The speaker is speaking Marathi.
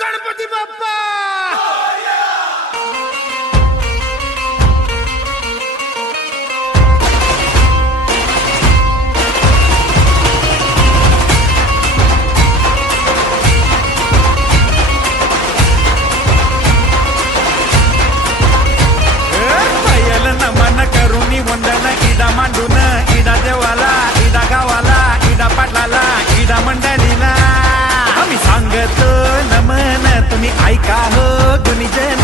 गणपती बाप्पा नमन करुणी वंदन इडा मांडून इडा देवाला इडा गावाला इडा पाटलाला इडा मंडळीला आम्ही सांगतो नमन तुम्ही ऐका हो गुणीजन